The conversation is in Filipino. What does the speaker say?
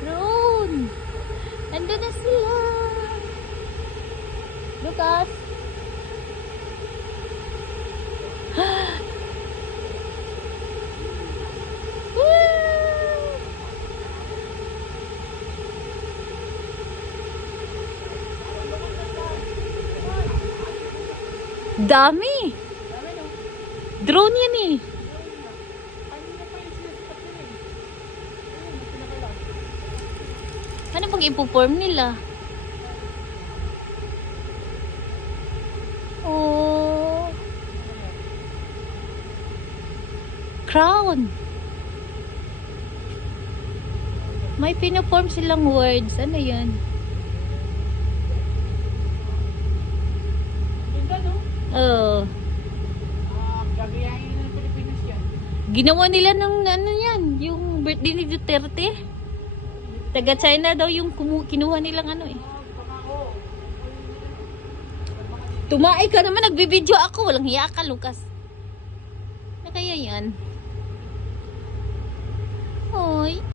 Drone! Nandun na sila! Lucas! Woo! Dami! Drone yan eh! Ano bang ipo-form nila? Oh. Crown. May pinoform silang words. Ano yun? Ganda, no? Oh. Gagayahin ng Pilipinas yan. Ginawa nila ng ano yan, yung birthday ni Duterte. Taga China daw yung kinuha nilang ano eh. Tumae ka naman, nagbibideo ako. Walang hiya ka, Lucas. Na kaya yan? Hoy.